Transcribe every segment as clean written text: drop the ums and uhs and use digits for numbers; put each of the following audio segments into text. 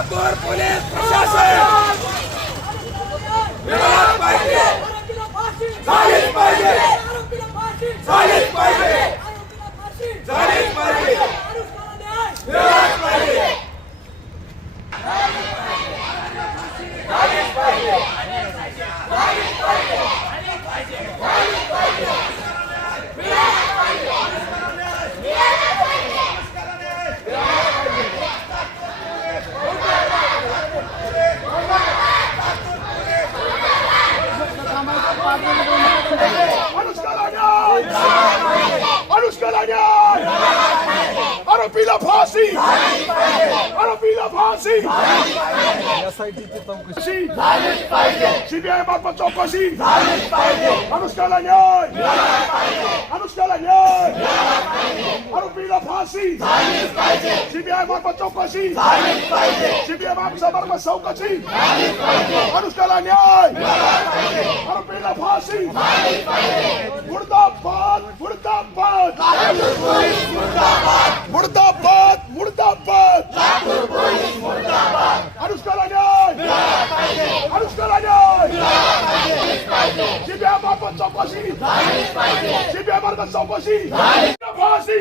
Latur police प्रशासन मिळालं पाहिजे, झालीच पाहिजे, झालीच पाहिजे, झालीच पाहिजे, मिळालं पाहिजे, झालीच पाहिजे, झालीच पाहिजे, झालीच पाहिजे, अनुष्काला न्याय, आरोपीला फाशी, आरोपीला फाशी, सीबीआय मार्फत चौकशी, अनुष्काला न्याय, अनुष्काला न्याय, आरोपीला फाशी, सीबीआय मार्फत चौकशी, सीबीआय मार्फत चौकशी, अनुष्काला न्याय, आरोपीला फाशी, मुर्दाबाद मुर्दाबाद मुर्दाबाद मुर्दाबाद अनुष्काला न्याय, अनुष्काला न्याय, सीबीआय मार्फत चौकशी, सीबीआय मार्फत चौकशी, फाशी,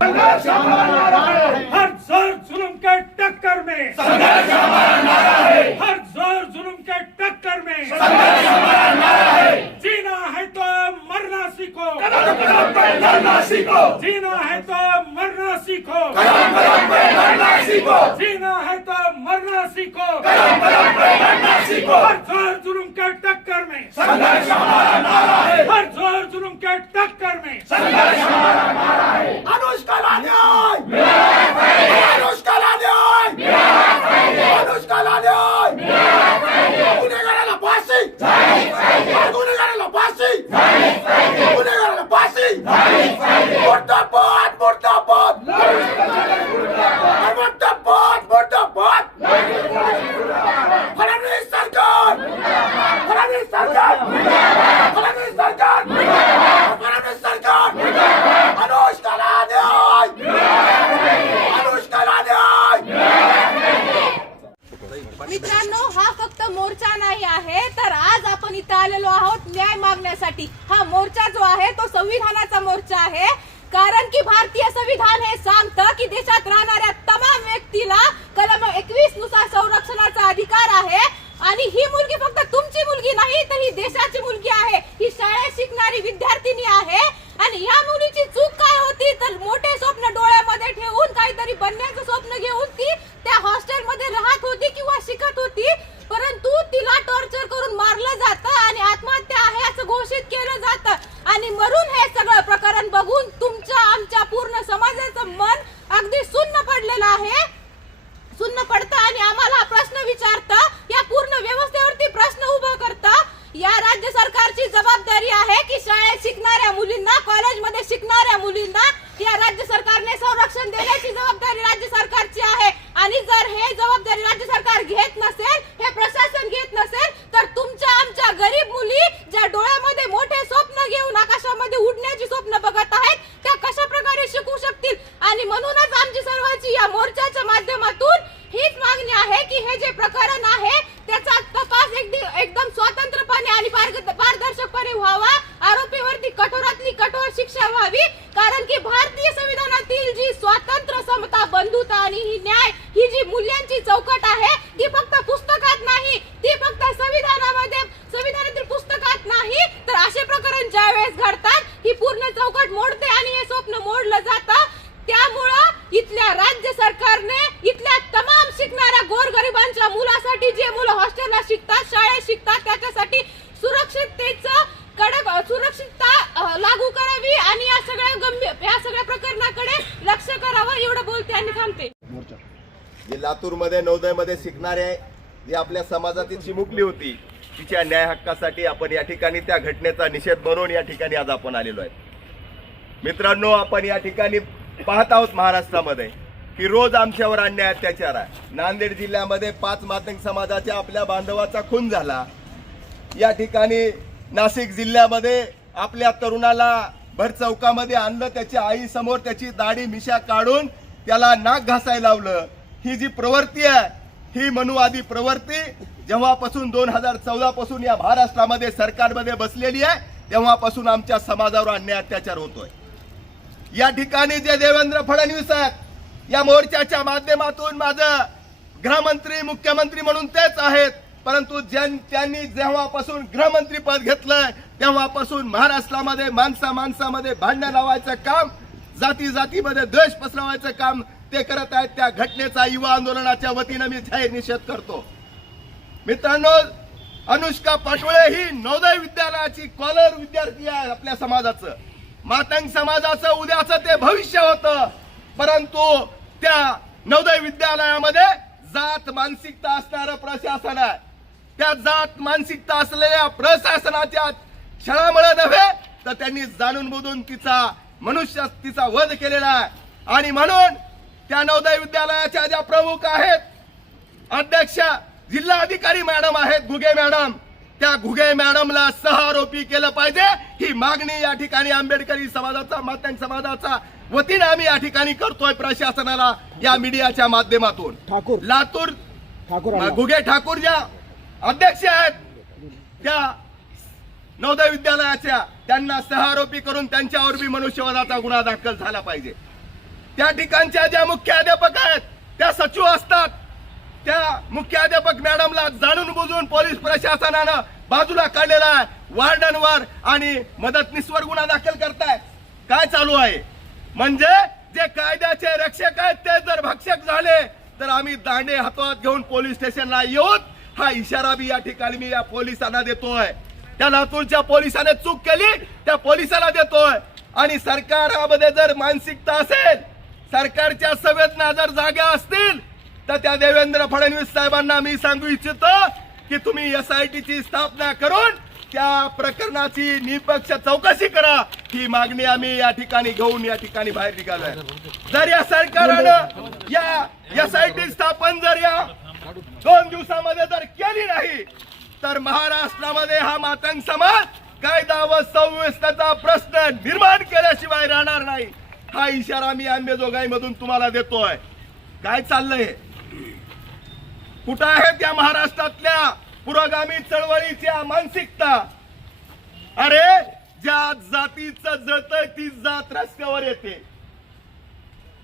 संघर्ष हमारा नारा है, हर जोर जुल्म के टक्कर में संघर्ष हमारा नारा है, हर जोर जुल्म के टक्कर में संघर्ष हमारा नारा है, जीना है तो मरना सीखो, कदम कदम पे लड़ना सीखो, जीना है तो मरना सीखो, कदम कदम पे लड़ना सीखो, जीना है तो मरना सीखो, कदम कदम पे लड़ना सीखो, हर जोर जुल्म के टक्कर में संघर्ष हमारा नारा है, हर जोर जुल्म के टक्कर में संघर्ष हमारा नारा है, अनुष्काला न्याय, मिळालं पाहिजे, अनुष्काला न्याय, मिळालं पाहिजे, अनुष्काला न्याय, मिळालं पाहिजे, गुन्हेगाराला फाशी, झालीच पाहिजे, गुन्हेगाराला फाशी, झालीच पाहिजे, गुन्हेगाराला फाशी, झालीच पाहिजे, मुर्दाबाद मुर्दाबाद मुर्दाबाद मुर्दाबाद फडणवीस सरकार, फडणवीस सरकार, फडणवीस सरकार, फडणवीस सरकार, अनुष्काला न्याय, अनुष्काला न्याय. मित्रांनो, हा फक्त मोर्चा नाही आहे, तर आज आपण इथे आलेलो आहोत न्याय मागण्यासाठी. हा मोर्चा जो आहे तो संविधानाचा मोर्चा आहे, कारण की भारतीय संविधान हे सांगतं की देशात राहणाऱ्या तमाम व्यक्तीला कलम 21 नुसार संरक्षणाचा अधिकार आहे. आणि ही मुलगी फक्त तुमची मुलगी नाही, तर ही देशाची मुलगी आहे, ही शाळेत शिकणारी विद्यार्थिनी आहे. आणि या मुलीची चूक काय होती, तर मोठे स्वप्न डोळ्यामध्ये ठेवून काहीतरी बनण्याचं स्वप्न घेऊन ती त्या हॉस्टेलमध्ये राहत होती किंवा शिकत होती, परंतु तिला टॉर्चर करून मारलं जातं आणि आत्महत्या आहे असं घोषित केलं जातं. आणि मरून हे सगळं प्रकरण बघून तुमच्या आमच्या पूर्ण समाजाचं मन अगदी सुन्न पडलेलं आहे, सुन्न पडतं आणि आम्हाला प्रश्न विचारतं, या पूर्ण व्यवस्थेवरती प्रश्न उभा करतं. या राज्य सरकारची जबाबदारी आहे की शाळेत शिकणाऱ्या मुलींना, कॉलेजमध्ये शिकणाऱ्या मुलींना या राज्य सरकारने संरक्षण देण्याची जबाबदारी राज्य सरकारची आहे. आणि जर हे जबाबदारी राज्य सरकार घेत नसेल, हे प्रशासन घेत नसेल, तर तुमच्या आमच्या गरीब मुली ज्या डोळ्यामध्ये मोठे स्वप्न घेऊन आकाशामध्ये उडण्याची स्वप्न बघत आहेत, त्या कशा प्रकारे शिकू शकतील. आणि म्हणूनच आमची सर्वांची या मोर्चाच्या माध्यमातून हीच मागणी आहे की हे जे प्रकरण आहे त्याचा तपास एकदम स्वतंत्रपणे आणि पारदर्शकपणे व्हावा. आरोपीवरती कठोरातली कठोर शिक्षा व्हावी, कारण की भारतीय संविधानातील जी स्वातंत्र्य, समता, बंधुता आणि ही न्याय, ही जी मूल्यांची चौकट आहे, ती फक्त पुस्तकात नाही, ती फक्त संविधानातील पुस्तकात नाही, तर असे प्रकरण ज्या वेळेस घडतात ही पूर्ण चौकट मोडते आणि हे स्वप्न मोडलं जातं. त्यामुळं इथल्या राज्य सरकारने इथल्या तमाम शिकणाऱ्या गोरगरिबांच्या मुलासाठी, जे मुलं हॉस्टेलला शिकतात, शाळेत शिकतात, त्याच्यासाठी सुरक्षितता लागू करावी आणि या सगळ्या प्रकरणाकडे लक्ष करावं. एवढं बोलते आणि थांबते. जे लातूरमध्ये नवोदयमध्ये शिकणारे जी आपल्या समाजातील चिमुकली होती, तिच्या न्याय हक्कासाठी आपण या ठिकाणी त्या घटनेचा निषेध म्हणून या ठिकाणी आज आपण आलेलो आहे. मित्रांनो, आपण या ठिकाणी पाहत आहोत महाराष्ट्रामध्ये की रोज आमच्यावर अन्याय अत्याचार आहे. नांदेड जिल्ह्यामध्ये 5 मातंग समाजाच्या आपल्या बांधवाचा खून झाला. या ठिकाणी नाशिक जिल्ह्यामध्ये आपल्या तरुणाला भर चौकामध्ये आणलं, त्याच्या आई समोर त्याची दाढी मिशा काढून त्याला नाक घासायला लावलं. ही जी प्रवृत्ती आहे ही मनुवादी प्रवृत्ती जेव्हापासून 2014 पासून या महाराष्ट्रामध्ये सरकारमध्ये बसलेली आहे तेव्हापासून आमच्या समाजावर अन्याय अत्याचार होतोय. या ठिकाणी जे देवेंद्र फडणवीस आहेत या मोर्चाच्या माध्यमातून माझं गृहमंत्री मुख्यमंत्री म्हणून तेच आहेत, परंतु त्यांनी जेव्हापासून गृहमंत्री पद घेतलंय तेव्हापासून महाराष्ट्रामध्ये माणसामध्ये भांडण लावायचं काम, जाती जातीमध्ये द्वेष पसरवायचं काम ते करत आहेत. त्या घटनेचा युवा आंदोलनाच्या वतीनं मी जाहीर निषेध करतो. मित्रांनो, अनुष्का पाटोळे ही नवोदय विद्यालयाची कॉलर विद्यार्थी आहे. आपल्या समाजाचं मातंग समाजाचं उद्याचं ते भविष्य होतं, परंतु त्या नवोदय विद्यालयामध्ये जात मानसिकता असणारं प्रशासन आहे. त्या जात मानसिकता असलेल्या प्रशासनाच्या छळामुळे नव्हे तर त्यांनी जाणून बुजून तिचा वध केलेला आहे. आणि म्हणून त्या नवोदय विद्यालयाच्या ज्या प्रमुख आहेत, अध्यक्ष जिल्हा अधिकारी मॅडम आहेत घुगे मॅडम, त्या घुगे मॅडमला सहआरोपी केलं पाहिजे. ही मागणी या ठिकाणी आंबेडकरी समाजाचा मातंग समाजाचा वतीने आम्ही या ठिकाणी करतोय प्रशासनाला या मीडियाच्या माध्यमातून. लातूर घुगे ठाकूर ज्या अध्यक्ष आहेत त्या नवोदय विद्यालयाच्या, त्यांना सहआरोपी करून त्यांच्यावर बी मनुष्यवधाचा गुन्हा दाखल झाला पाहिजे. त्या ठिकाणच्या ज्या मुख्याध्यापक आहेत त्या सचिव असतात, त्या मुख्याध्यापक मॅडमला जाणून बुजून पोलीस प्रशासनानं बाजूला काढलेला आहे. वार्डनवर आणि मदतनीसवर गुन्हा दाखल करताय. काय चालू आहे? म्हणजे जे कायद्याचे रक्षक आहेत ते जर भक्षक झाले तर आम्ही दांडे हातात घेऊन पोलीस स्टेशनला येऊन हा इशारा बी या ठिकाणी मी या पोलिसांना देतोय. त्या लातूरच्या पोलिसाने चूक केली त्या पोलिसाला देतोय. आणि सरकारमध्ये जर मानसिकता असेल, सरकारच्या संवेदना जर जाग्या असतील तर त्या देवेंद्र फडणवीस साहेबांना मी सांगू इच्छितो की तुम्ही SITची स्थापना करून त्या प्रकरणाची निष्पक्ष चौकशी करा. ही मागणी आम्ही या ठिकाणी घेऊन या ठिकाणी बाहेर निघालोय. जर या सरकारनं या SIT स्थापन जर या 2 दिवसामध्ये जर केली नाही तर महाराष्ट्रामध्ये हा मातंग समाज कायदा व सुव्यवस्थेचा प्रश्न निर्माण केल्याशिवाय राहणार नाही. हा इशारा मी अंबेजोगाई मधून तुम्हाला देतोय. काय चाललंय? कुठं आहेत या महाराष्ट्रातल्या पुरोगामी चळवळीच्या मानसिकता? अरे ज्या जातीचं जळतंय ती जात रस्त्यावर येते.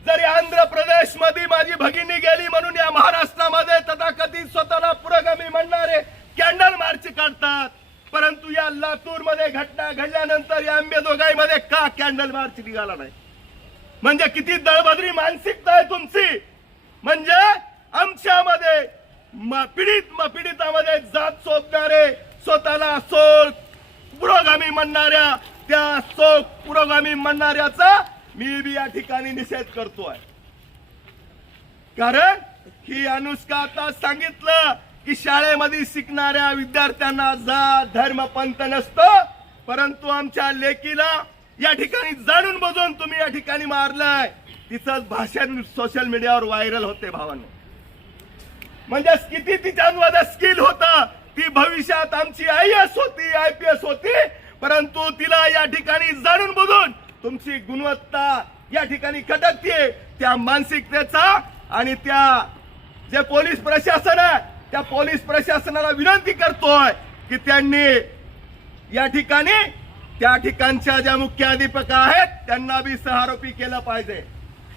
जरी आंध्र प्रदेश मध्ये माझी भगिनी गेली म्हणून या महाराष्ट्रामध्ये तथाकथित स्वतःला पुरोगामी म्हणणारे कॅन्डल मार्च काढतात, परंतु या लातूर मध्ये घटना घडल्यानंतर या अंबेजोगाई मध्ये का कॅन्डल मार्च निघाला नाही? म्हणजे किती दळबद्री मानसिकता आहे तुमची. म्हणजे आमच्यामध्ये पीडितामध्ये जात शोधणारे, स्वतःला पुरोगामी म्हणणाऱ्या, त्या पुरोगामी म्हणणाऱ्याचा मी बी या ठिकाणी निषेध करतोय. कारण ही अनुष्का आता सांगितलं की शाळेमध्ये शिकणाऱ्या विद्यार्थ्यांना जात धर्म पंथ नसतो, परंतु आमच्या लेकीला या ठिकाणी जाणून बुजून तुम्ही या ठिकाणी मारलाय. तिचं भाषण सोशल मीडियावर व्हायरल होते भावांनो. म्हणजे किती तिच्यामध्ये स्किल होतं. ती भविष्यात आमची IAS होती, IPS होती, परंतु तिला या ठिकाणी जाणून बुजून तुमची गुणवत्ता या ठिकाणी खटकते. त्या मानसिकतेचा आणि त्या जे पोलीस प्रशासन आहे त्या पोलीस प्रशासनाला विनंती करतोय की त्यांनी या ठिकाणी त्या ठिकाणच्या ज्या मुख्याध्यापक आहेत त्यांना बी सहआरोपी केलं पाहिजे.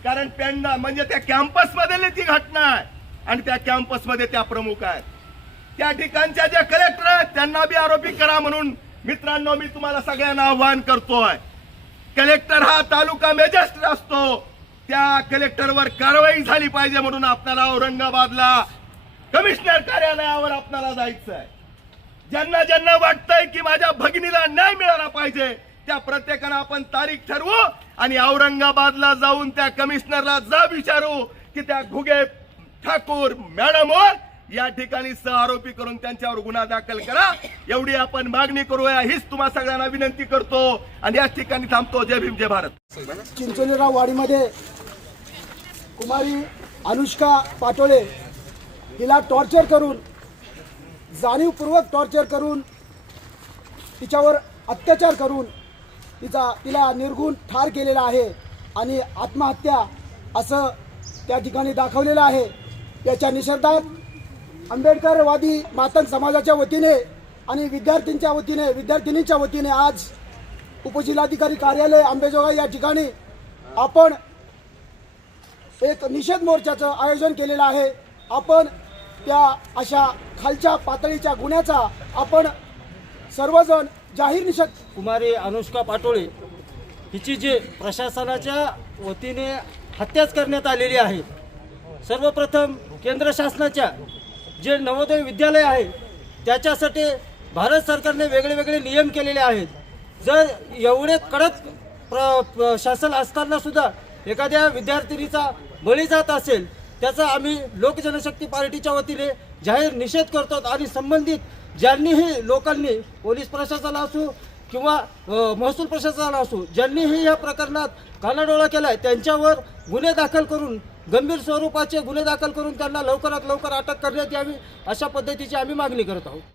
कारण त्यांना म्हणजे त्या कॅम्पस मधली ती घटना आहे आणि त्या कॅम्पस मध्ये त्या प्रमुख आहेत. त्या ठिकाणच्या ज्या कलेक्टर आहेत त्यांना बी आरोपी करा म्हणून मित्रांनो मी तुम्हाला सगळ्यांना आवाहन करतोय. कलेक्टर हा तालुका मॅजिस्ट्रेट असतो, त्या कलेक्टरवर कारवाई झाली पाहिजे म्हणून आपल्याला औरंगाबादला कमिशनर कार्यालयावर आपल्याला जायचं आहे. ज्यांना ज्यांना वाटतंय की माझ्या भगिनीला न्याय मिळाला पाहिजे त्या प्रत्येकानं आपण तारीख ठरवू आणि औरंगाबादला जाऊन त्या कमिशनरला जाब विचारू की त्या घुगे ठाकूर मॅडमवर या ठिकाणी सहआरोपी करून त्यांच्यावर गुन्हा दाखल करा. एवढी आपण मागणी करूया हीच तुम्हा सगळ्यांना विनंती करतो आणि याच ठिकाणी थांबतो. जय भीम जय भारत. चिंचोलीराव वाडीमध्ये कुमारी अनुष्का पाटोळे हिला टॉर्चर करून जाणीवपूर्वक टॉर्चर करून तिच्यावर अत्याचार करून तिला निर्घुण ठार केलेला आहे आणि आत्महत्या असं त्या ठिकाणी दाखवलेला आहे. याच्या निषेधार्थ आंबेडकरवादी मातंग समाजाच्या वतीने आणि विद्यार्थिनींच्या वतीने आज उपजिल्हाधिकारी कार्यालय अंबेजोगाई या ठिकाणी आपण एक निषेध मोर्चाचं आयोजन केलेलं आहे. आपण त्या अशा खालच्या पातळीच्या गुन्ह्याचा आपण सर्वजण जाहीर निषेध. कुमारी अनुष्का पाटोळे हिची जी प्रशासनाच्या वतीने हत्याच करण्यात आलेली आहे. सर्वप्रथम केंद्र शासनाच्या जे नवोदय विद्यालय आहे त्याच्यासाठी भारत सरकारने वेगळे वेगळे नियम केलेले आहेत. जर एवढे कडक शासन असताना सुद्धा एखाद्या विद्यार्थिनीचा बळी जात असेल त्याचा आम्ही लोकजनशक्ती पार्टीच्या वतीने जाहीर निषेध करतो आणि संबंधित ज्यांनीही लोकांनी पोलीस प्रशासनाला असो किंवा महसूल प्रशासनाला असो ज्यांनीही या प्रकरणात कानाडोळा केला आहे त्यांच्यावर गुन्हे दाखल करून गंभीर स्वरूपाचे गुन्हे दाखल करून त्यांना लवकरात लवकर अटक करण्यात यावी अशा पद्धतीची आम्ही मागणी करत आहोत.